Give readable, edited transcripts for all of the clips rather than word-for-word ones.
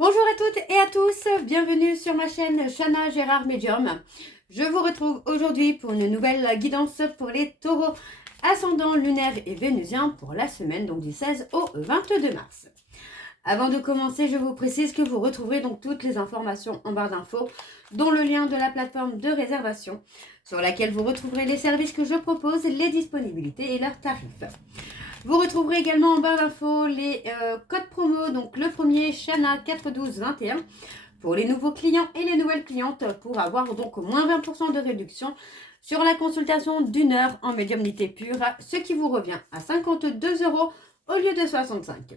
Bonjour à toutes et à tous, bienvenue sur ma chaîne Chana Gérard Medium. Je vous retrouve aujourd'hui pour une nouvelle guidance pour les taureaux ascendant lunaire et vénusien pour la semaine donc du 16 au 22 mars. Avant de commencer, je vous précise que vous retrouverez donc toutes les informations en barre d'infos, dont le lien de la plateforme de réservation sur laquelle vous retrouverez les services que je propose, les disponibilités et leurs tarifs. Vous retrouverez également en barre d'infos les codes promo, donc le premier Chana 41221 pour les nouveaux clients et les nouvelles clientes pour avoir donc moins 20% de réduction sur la consultation d'une heure en médiumnité pure, ce qui vous revient à 52 € au lieu de 65.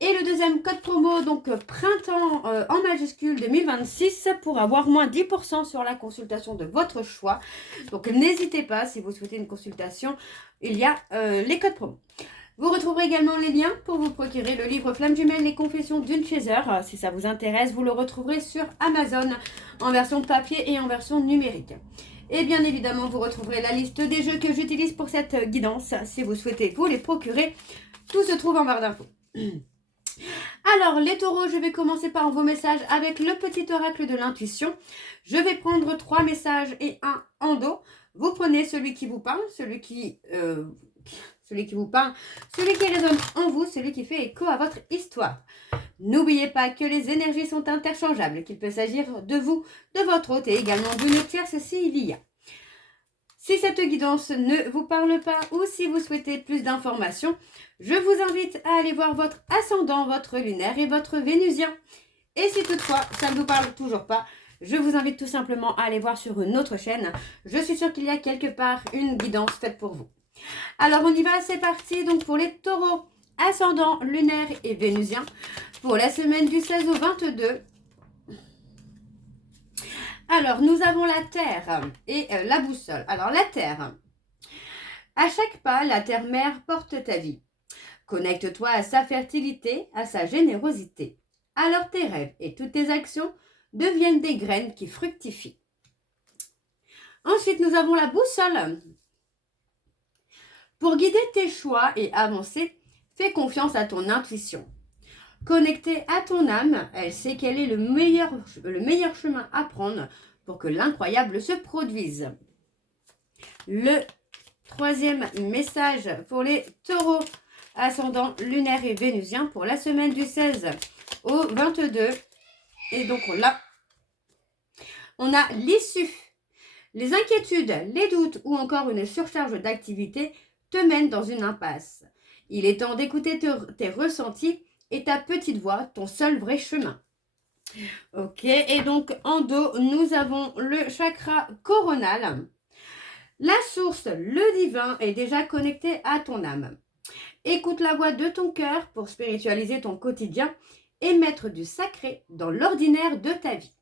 Et le deuxième code promo, donc printemps en majuscule 2026 pour avoir moins 10% sur la consultation de votre choix. Donc n'hésitez pas, si vous souhaitez une consultation, il y a les codes promo. Vous retrouverez également les liens pour vous procurer le livre Flamme Jumelle, les confessions d'une chaser. Si ça vous intéresse, vous le retrouverez sur Amazon en version papier et en version numérique. Et bien évidemment, vous retrouverez la liste des jeux que j'utilise pour cette guidance. Si vous souhaitez vous les procurer, tout se trouve en barre d'infos. Alors, les taureaux, je vais commencer par vos messages avec le petit oracle de l'intuition. Je vais prendre 3 messages et un en dos. Vous prenez celui qui vous parle, celui qui vous parle, celui qui résonne en vous, celui qui fait écho à votre histoire. N'oubliez pas que les énergies sont interchangeables, qu'il peut s'agir de vous, de votre hôte et également d'une tierce s'il y a. Si cette guidance ne vous parle pas ou si vous souhaitez plus d'informations, je vous invite à aller voir votre ascendant, votre lunaire et votre vénusien. Et si toutefois ça ne vous parle toujours pas, je vous invite tout simplement à aller voir sur une autre chaîne. Je suis sûre qu'il y a quelque part une guidance faite pour vous. Alors on y va, c'est parti donc pour les taureaux ascendant lunaire et vénusien pour la semaine du 16 au 22. Alors, nous avons la Terre et la boussole. Alors, la Terre. À chaque pas, la Terre-Mère porte ta vie. Connecte-toi à sa fertilité, à sa générosité. Alors, tes rêves et toutes tes actions deviennent des graines qui fructifient. Ensuite, nous avons la boussole. Pour guider tes choix et avancer, fais confiance à ton intuition. Connectée à ton âme, elle sait quel est le meilleur chemin à prendre pour que l'incroyable se produise. Le troisième message pour les taureaux ascendant lunaire et vénusien pour la semaine du 16 au 22. Et donc là, on a l'issue. Les inquiétudes, les doutes ou encore une surcharge d'activité te mènent dans une impasse. Il est temps d'écouter tes ressentis et ta petite voix, ton seul vrai chemin. Ok, et donc en dos, nous avons le chakra coronal. La source, le divin, est déjà connecté à ton âme. Écoute la voix de ton cœur pour spiritualiser ton quotidien et mettre du sacré dans l'ordinaire de ta vie.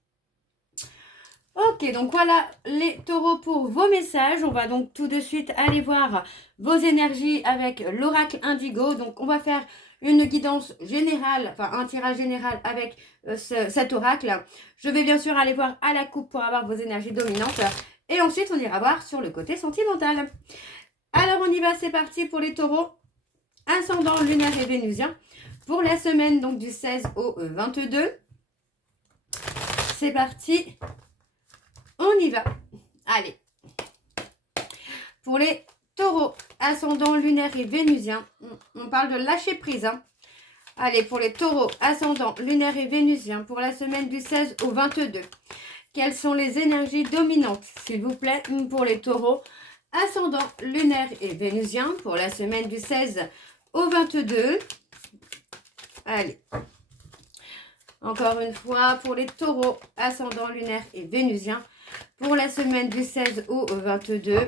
Ok, donc voilà les taureaux pour vos messages. On va donc tout de suite aller voir vos énergies avec l'oracle indigo. Donc on va faire une guidance générale, enfin un tirage général avec cet oracle. Je vais bien sûr aller voir à la coupe pour avoir vos énergies dominantes. Et ensuite on ira voir sur le côté sentimental. Alors on y va, c'est parti pour les taureaux ascendant lunaire et vénusien pour la semaine donc du 16 au 22. C'est parti. On y va. Allez. Pour les taureaux, ascendant lunaire et vénusien, on parle de lâcher prise. Hein. Allez, pour les taureaux, ascendant lunaire et vénusien, pour la semaine du 16 au 22. Quelles sont les énergies dominantes, s'il vous plaît, pour les taureaux, ascendant lunaire et vénusien, pour la semaine du 16 au 22. Allez. Encore une fois, pour les taureaux, ascendant lunaire et vénusien, pour la semaine du 16 au 22,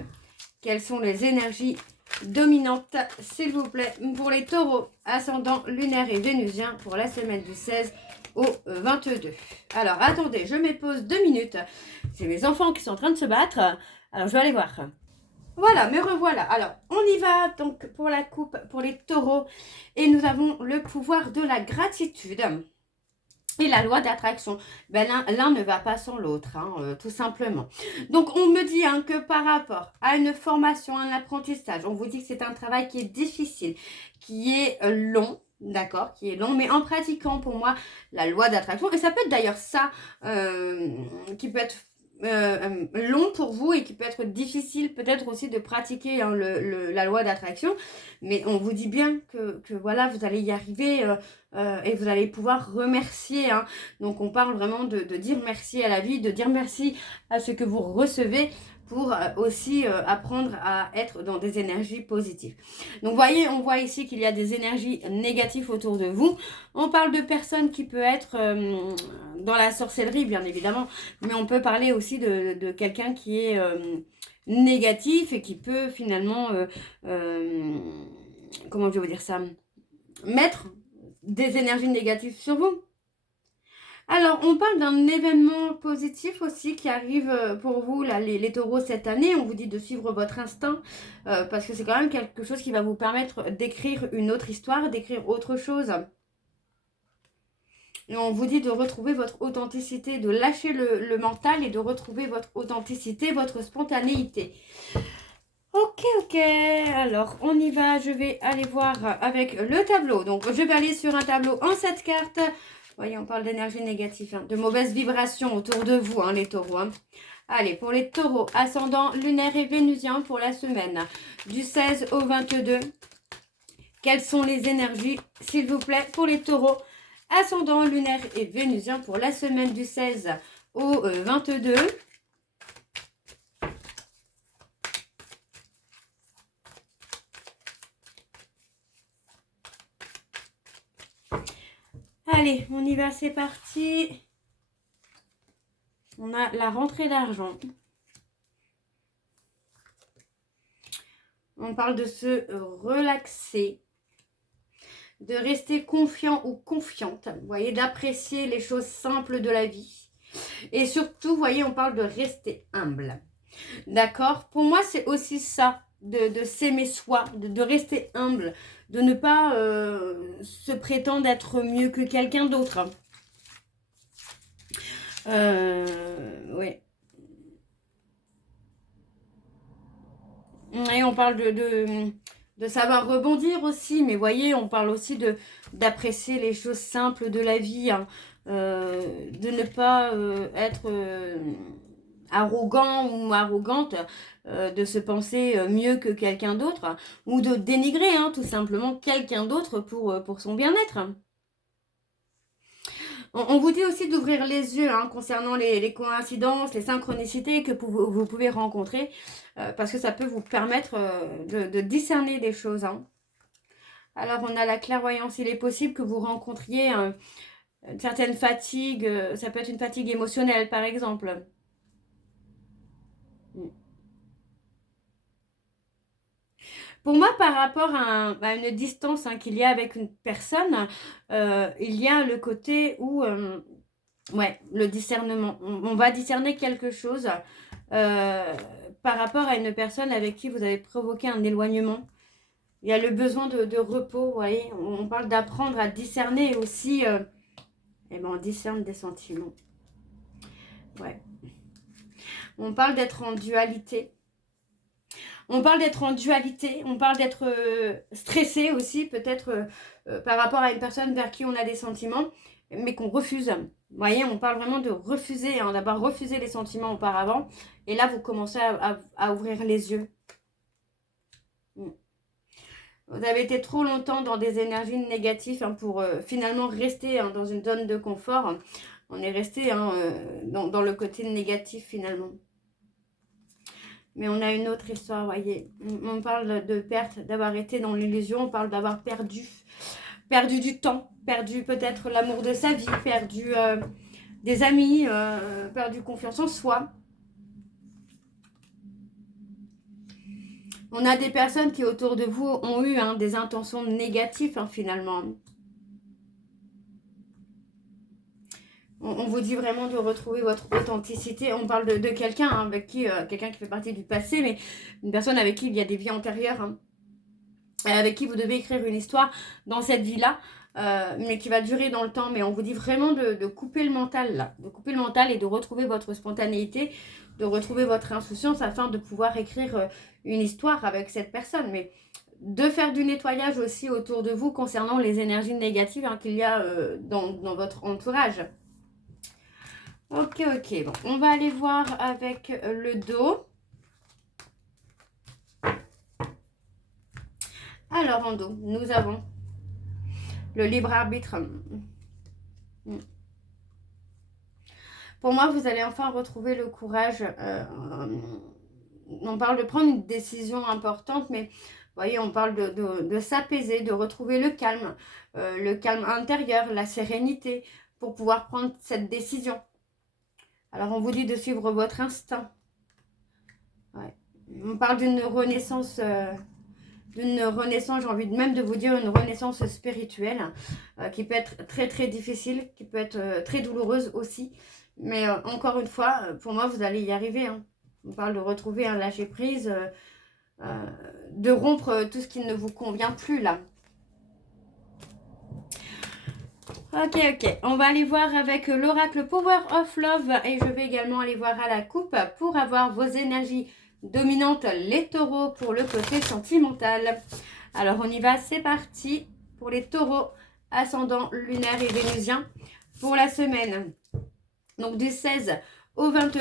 quelles sont les énergies dominantes, s'il vous plaît, pour les taureaux, ascendant lunaire et vénusien, pour la semaine du 16 au 22. Alors, attendez, je me pose 2 minutes. C'est mes enfants qui sont en train de se battre. Alors, je vais aller voir. Voilà, me revoilà. Alors, on y va donc pour la coupe, pour les taureaux. Et nous avons le pouvoir de la gratitude. Et la loi d'attraction, ben l'un ne va pas sans l'autre, hein, tout simplement. Donc, on me dit hein, que par rapport à une formation, un apprentissage, on vous dit que c'est un travail qui est difficile, qui est long, d'accord, qui est long, mais en pratiquant pour moi la loi d'attraction, et ça peut être d'ailleurs ça qui peut être long pour vous et qui peut être difficile peut-être aussi de pratiquer hein, la loi d'attraction, mais on vous dit bien que voilà, vous allez y arriver et vous allez pouvoir remercier, hein. Donc on parle vraiment de dire merci à la vie, de dire merci à ce que vous recevez pour aussi apprendre à être dans des énergies positives. Donc voyez, on voit ici qu'il y a des énergies négatives autour de vous. On parle de personnes qui peuvent être dans la sorcellerie, bien évidemment, mais on peut parler aussi de quelqu'un qui est négatif et qui peut finalement, comment je vais vous dire ça, mettre des énergies négatives sur vous. Alors, on parle d'un événement positif aussi qui arrive pour vous, là, les taureaux, cette année. On vous dit de suivre votre instinct parce que c'est quand même quelque chose qui va vous permettre d'écrire une autre histoire, d'écrire autre chose. Et on vous dit de retrouver votre authenticité, de lâcher le mental et de retrouver votre authenticité, votre spontanéité. Ok, alors on y va, je vais aller voir avec le tableau. Donc je vais aller sur un tableau en 7 cartes. Voyez, on parle d'énergie négative, hein, de mauvaises vibrations autour de vous, hein, les taureaux. Hein. Allez, pour les taureaux, ascendant lunaire et vénusien pour la semaine du 16 au 22. Quelles sont les énergies, s'il vous plaît, pour les taureaux, ascendant lunaire et vénusien pour la semaine du 16 au 22. Allez, on y va, c'est parti. On a la rentrée d'argent. On parle de se relaxer, de rester confiant ou confiante. Vous voyez, d'apprécier les choses simples de la vie. Et surtout, vous voyez, on parle de rester humble. D'accord? Pour moi, c'est aussi ça, de s'aimer soi, de rester humble, de ne pas se prétendre être mieux que quelqu'un d'autre. Oui. Et on parle de savoir rebondir aussi, mais voyez, on parle aussi d'apprécier les choses simples de la vie, hein. De ne pas être arrogant ou arrogante, de se penser mieux que quelqu'un d'autre, ou de dénigrer hein, tout simplement quelqu'un d'autre pour son bien-être. On vous dit aussi d'ouvrir les yeux hein, concernant les coïncidences, les synchronicités que vous pouvez rencontrer, parce que ça peut vous permettre de discerner des choses. Hein. Alors, on a la clairvoyance. Il est possible que vous rencontriez une certaine fatigue. Ça peut être une fatigue émotionnelle, par exemple. Pour moi, par rapport à une distance hein, qu'il y a avec une personne, il y a le côté où, ouais, le discernement. On va discerner quelque chose par rapport à une personne avec qui vous avez provoqué un éloignement. Il y a le besoin de repos, vous voyez. On parle d'apprendre à discerner aussi. Eh ben, on discerne des sentiments. Ouais. On parle d'être en dualité. On parle d'être en dualité, on parle d'être stressé aussi, peut-être par rapport à une personne vers qui on a des sentiments, mais qu'on refuse. Vous voyez, on parle vraiment de refuser, hein, d'avoir refusé les sentiments auparavant. Et là, vous commencez à ouvrir les yeux. Vous avez été trop longtemps dans des énergies négatives hein, pour finalement rester hein, dans une zone de confort. On est resté hein, dans le côté négatif finalement. Mais on a une autre histoire, voyez. On parle de perte, d'avoir été dans l'illusion. On parle d'avoir perdu du temps, perdu peut-être l'amour de sa vie, perdu des amis, perdu confiance en soi. On a des personnes qui autour de vous ont eu hein, des intentions négatives hein, finalement. On vous dit vraiment de retrouver votre authenticité. On parle de quelqu'un hein, avec qui, quelqu'un qui fait partie du passé, mais une personne avec qui il y a des vies antérieures, hein, avec qui vous devez écrire une histoire dans cette vie-là, mais qui va durer dans le temps. Mais on vous dit vraiment de couper le mental, là, de couper le mental et de retrouver votre spontanéité, de retrouver votre insouciance afin de pouvoir écrire une histoire avec cette personne. Mais de faire du nettoyage aussi autour de vous concernant les énergies négatives qu'il y a dans votre entourage. Ok, ok. Bon, on va aller voir avec le dos. Alors, en dos, nous avons le libre arbitre. Pour moi, vous allez enfin retrouver le courage. On parle de prendre une décision importante, mais vous voyez, on parle de s'apaiser, de retrouver le calme intérieur, la sérénité pour pouvoir prendre cette décision. Alors, on vous dit de suivre votre instinct. Ouais. On parle d'une renaissance, j'ai envie même de vous dire une renaissance spirituelle qui peut être très, très difficile, qui peut être très douloureuse aussi. Mais encore une fois, pour moi, vous allez y arriver. Hein. On parle de retrouver un lâcher-prise, de rompre tout ce qui ne vous convient plus là. Ok, ok. On va aller voir avec l'oracle Power of Love et je vais également aller voir à la coupe pour avoir vos énergies dominantes, les taureaux, pour le côté sentimental. Alors, on y va. C'est parti pour les taureaux, ascendant lunaire et vénusien pour la semaine. Donc, du 16 au 22.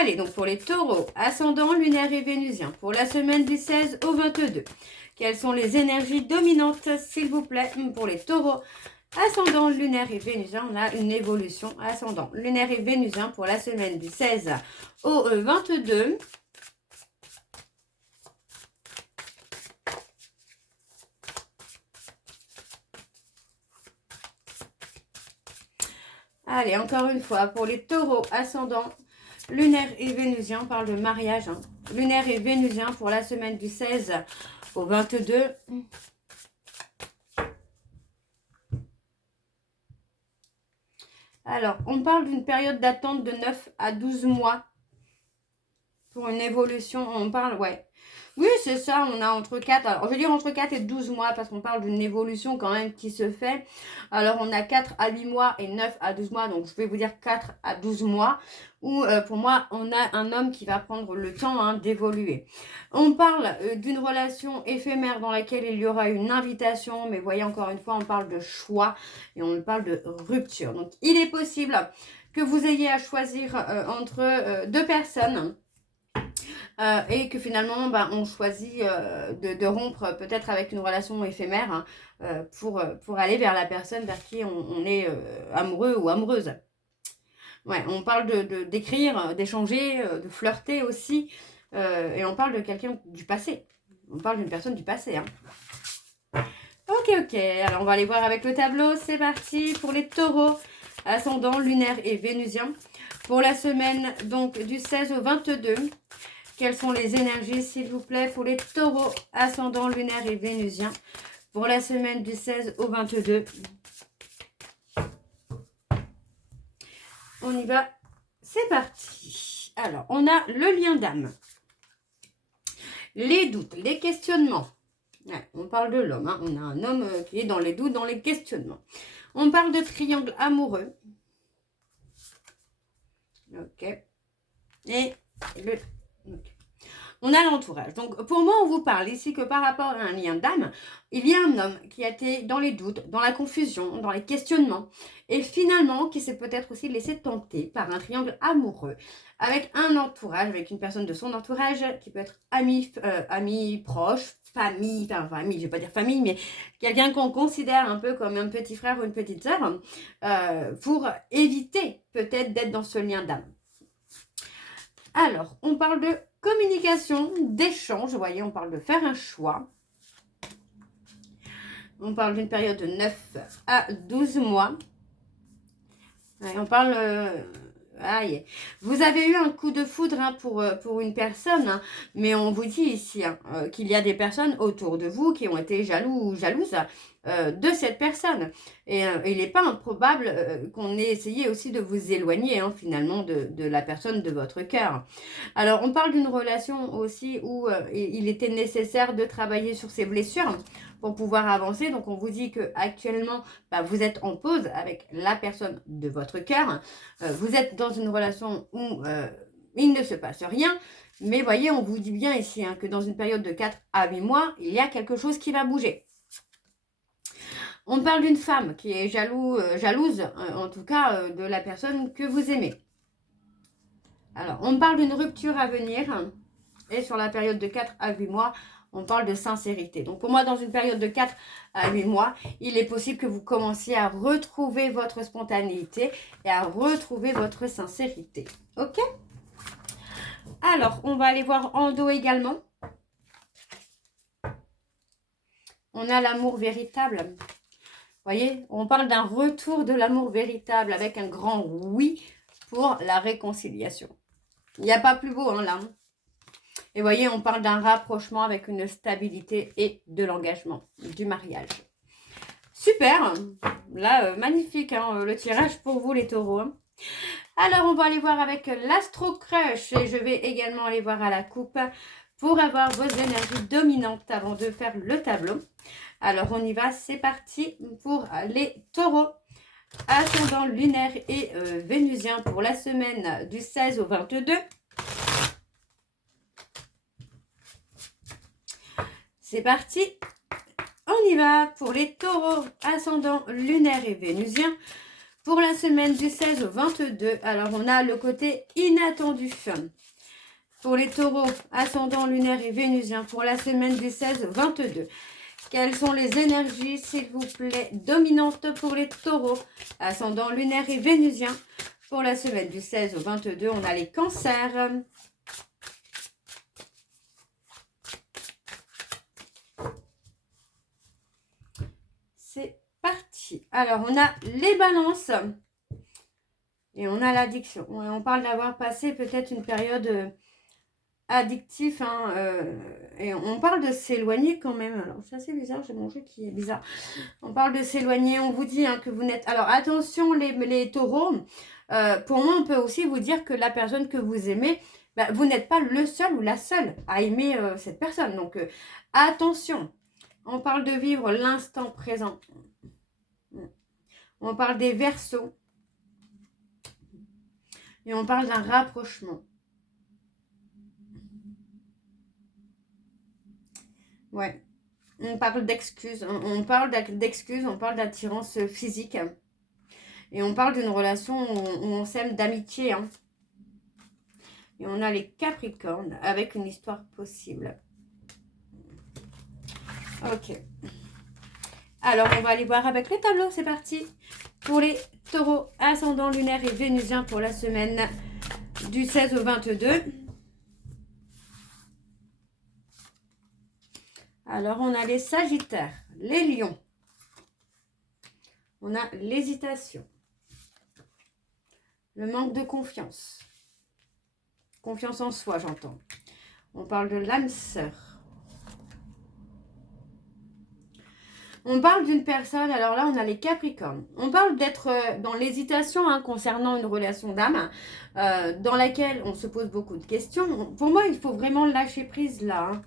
Allez, donc pour les taureaux, ascendant lunaire et vénusien pour la semaine du 16 au 22. Quelles sont les énergies dominantes, s'il vous plaît, pour les taureaux, ascendant lunaire et vénusien? On a une évolution ascendant lunaire et vénusien pour la semaine du 16 au 22. Allez, encore une fois, pour les taureaux, ascendant lunaire et vénusien, on parle de mariage. Hein. Lunaire et vénusien pour la semaine du 16 au 22. Alors, on parle d'une période d'attente de 9 à 12 mois pour une évolution. On parle, ouais. Oui, c'est ça, on a entre 4, alors je veux dire entre 4 et 12 mois parce qu'on parle d'une évolution quand même qui se fait. Alors on a 4 à 8 mois et 9 à 12 mois, donc je vais vous dire 4 à 12 mois où pour moi on a un homme qui va prendre le temps d'évoluer. On parle d'une relation éphémère dans laquelle il y aura une invitation, mais vous voyez encore une fois on parle de choix et on parle de rupture. Donc il est possible que vous ayez à choisir entre deux personnes. Et que finalement on choisit de rompre peut-être avec une relation éphémère pour aller vers la personne vers qui on est amoureux ou amoureuse. Ouais, on parle d'écrire, d'échanger, de flirter aussi et on parle de quelqu'un du passé. On parle d'une personne du passé. Hein. Ok, ok. Alors on va aller voir avec le tableau. C'est parti pour les taureaux, ascendant lunaire et vénusien. Pour la semaine donc du 16 au 22. Quelles sont les énergies, s'il vous plaît, pour les taureaux, ascendant lunaire et vénusien pour la semaine du 16 au 22. On y va, c'est parti. Alors, on a le lien d'âme, les doutes, les questionnements. Ouais, on parle de l'homme, hein. On a un homme qui est dans les doutes, dans les questionnements. On parle de triangle amoureux. Ok. Et le... Okay. On a l'entourage. Donc, pour moi, on vous parle ici que par rapport à un lien d'âme, il y a un homme qui a été dans les doutes, dans la confusion, dans les questionnements, et finalement qui s'est peut-être aussi laissé tenter par un triangle amoureux, avec un entourage, avec une personne de son entourage, qui peut être ami proche, famille, enfin famille, je vais pas dire famille, mais quelqu'un qu'on considère un peu comme un petit frère ou une petite sœur, pour éviter peut-être d'être dans ce lien d'âme. Alors, on parle de communication, d'échange, vous voyez, on parle de faire un choix. On parle d'une période de 9 à 12 mois. Ouais, on parle... aïe. Vous avez eu un coup de foudre pour une personne, mais on vous dit ici qu'il y a des personnes autour de vous qui ont été jaloux ou jalouses de cette personne. Et il n'est pas improbable qu'on ait essayé aussi de vous éloigner finalement de la personne de votre cœur. Alors, on parle d'une relation aussi où il était nécessaire de travailler sur ses blessures pour pouvoir avancer. Donc, on vous dit qu'actuellement, vous êtes en pause avec la personne de votre cœur. Vous êtes dans une relation où il ne se passe rien, Mais voyez, on vous dit bien ici que dans une période de 4 à 8 mois, il y a quelque chose qui va bouger. On parle d'une femme qui est jalouse, en tout cas, de la personne que vous aimez. Alors, on parle d'une rupture à venir. Et sur la période de 4 à 8 mois, on parle de sincérité. Donc, pour moi, dans une période de 4 à 8 mois, il est possible que vous commenciez à retrouver votre spontanéité et à retrouver votre sincérité. Ok? Alors, on va aller voir en dos également. On a l'amour véritable. Vous voyez, on parle d'un retour de l'amour véritable avec un grand oui pour la réconciliation. Il n'y a pas plus beau, hein, là. Et vous voyez, on parle d'un rapprochement avec une stabilité et de l'engagement, du mariage. Super. Là, magnifique, hein, le tirage pour vous, les taureaux. Hein. Alors, on va aller voir avec l'Astro Crush. Et je vais également aller voir à la coupe pour avoir vos énergies dominantes avant de faire le tableau. Alors, on y va. C'est parti pour les taureaux. Ascendant lunaire et vénusien pour la semaine du 16 au 22. C'est parti. On y va pour les taureaux ascendant lunaire et vénusien pour la semaine du 16 au 22. Alors, on a le côté inattendu. Pour les taureaux ascendant lunaire et vénusien pour la semaine du 16 au 22. Quelles sont les énergies, s'il vous plaît, dominantes pour les taureaux ascendant lunaire et vénusien pour la semaine du 16 au 22? On a les cancers. C'est parti. Alors, on a les balances et on a l'addiction. On parle d'avoir passé peut-être une période addictive. Et on parle de s'éloigner quand même. Alors, c'est assez bizarre. J'ai mon jeu qui est bizarre. On parle de s'éloigner. On vous dit que vous n'êtes... Alors, attention les taureaux. Pour moi, on peut aussi vous dire que la personne que vous aimez, vous n'êtes pas le seul ou la seule à aimer cette personne. Donc, attention. On parle de vivre l'instant présent. On parle des Verseaux. Et on parle d'un rapprochement. Ouais. On parle d'excuses. On parle d'excuses. On parle d'attirance physique. Et on parle d'une relation où on s'aime d'amitié. Hein. Et on a les Capricornes avec une histoire possible. Ok. Alors, on va aller voir avec les tableaux. C'est parti. Pour les taureaux ascendant lunaire et vénusien pour la semaine du 16 au 22. Alors, on a les sagittaires, les lions. On a l'hésitation. Le manque de confiance. Confiance en soi, j'entends. On parle de l'âme sœur. On parle d'une personne, alors là, on a les Capricornes. On parle d'être dans l'hésitation concernant une relation d'âme dans laquelle on se pose beaucoup de questions. Pour moi, il faut vraiment lâcher prise là. Hein.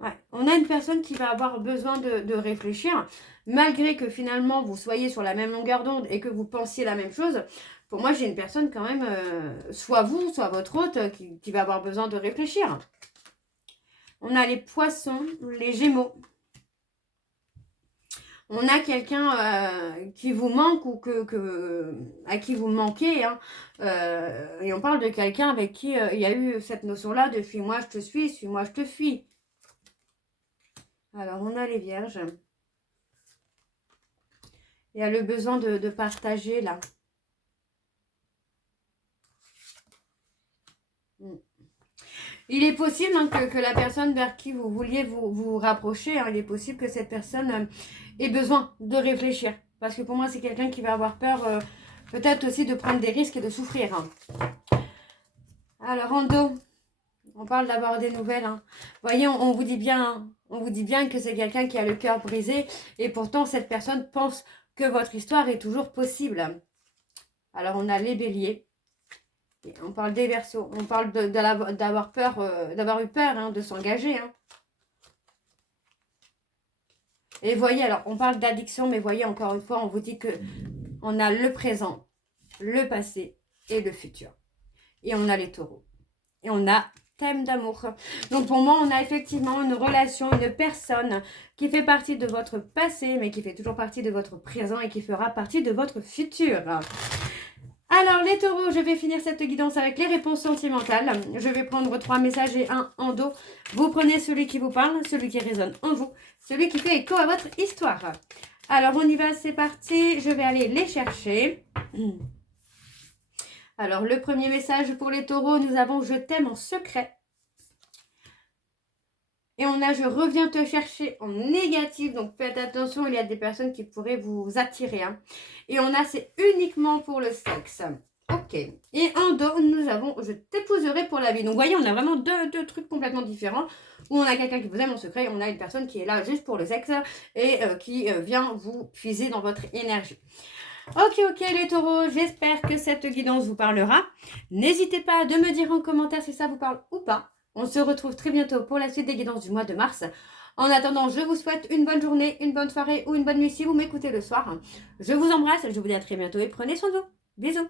Ouais. On a une personne qui va avoir besoin de réfléchir, malgré que finalement, vous soyez sur la même longueur d'onde et que vous pensiez la même chose. Pour moi, j'ai une personne quand même, soit vous, soit votre hôte, qui va avoir besoin de réfléchir. On a les poissons, les gémeaux. On a quelqu'un qui vous manque ou à qui vous manquez. Hein, et on parle de quelqu'un avec qui il y a eu cette notion-là de fuis-moi, je te suis-moi, je te fuis. Alors, on a les vierges. Il y a le besoin de partager, là. Il est possible que la personne vers qui vous vouliez vous rapprocher, il est possible que cette personne ait besoin de réfléchir. Parce que pour moi, c'est quelqu'un qui va avoir peur peut-être aussi de prendre des risques et de souffrir. Hein. Alors, en dos, on parle d'avoir des nouvelles. Hein. Vous voyez, on vous dit bien que c'est quelqu'un qui a le cœur brisé. Et pourtant, cette personne pense que votre histoire est toujours possible. Alors, on a les béliers. Et on parle des Verseaux. On parle d'avoir peur, d'avoir eu peur de s'engager. Hein. Et voyez, alors, on parle d'addiction, mais voyez, encore une fois, on vous dit que on a le présent, le passé et le futur. Et on a les taureaux. Et on a thème d'amour. Donc pour moi, on a effectivement une relation, une personne qui fait partie de votre passé, mais qui fait toujours partie de votre présent et qui fera partie de votre futur. Alors les taureaux, je vais finir cette guidance avec les réponses sentimentales. Je vais prendre 3 messages et un en dos. Vous prenez celui qui vous parle, celui qui résonne en vous, celui qui fait écho à votre histoire. Alors on y va, c'est parti. Je vais aller les chercher. Alors le premier message pour les taureaux, nous avons « Je t'aime en secret ». Et on a « Je reviens te chercher » en négatif. Donc faites attention, il y a des personnes qui pourraient vous attirer. Hein. Et on a « C'est uniquement pour le sexe ». Ok. Et en dos, nous avons « Je t'épouserai pour la vie ». Donc vous voyez, on a vraiment deux trucs complètement différents. Où on a quelqu'un qui vous aime en secret et on a une personne qui est là juste pour le sexe et qui vient vous puiser dans votre énergie. Ok les taureaux, j'espère que cette guidance vous parlera. N'hésitez pas de me dire en commentaire si ça vous parle ou pas. On se retrouve très bientôt pour la suite des guidances du mois de mars. En attendant, je vous souhaite une bonne journée, une bonne soirée ou une bonne nuit si vous m'écoutez le soir. Je vous embrasse, je vous dis à très bientôt et prenez soin de vous. Bisous.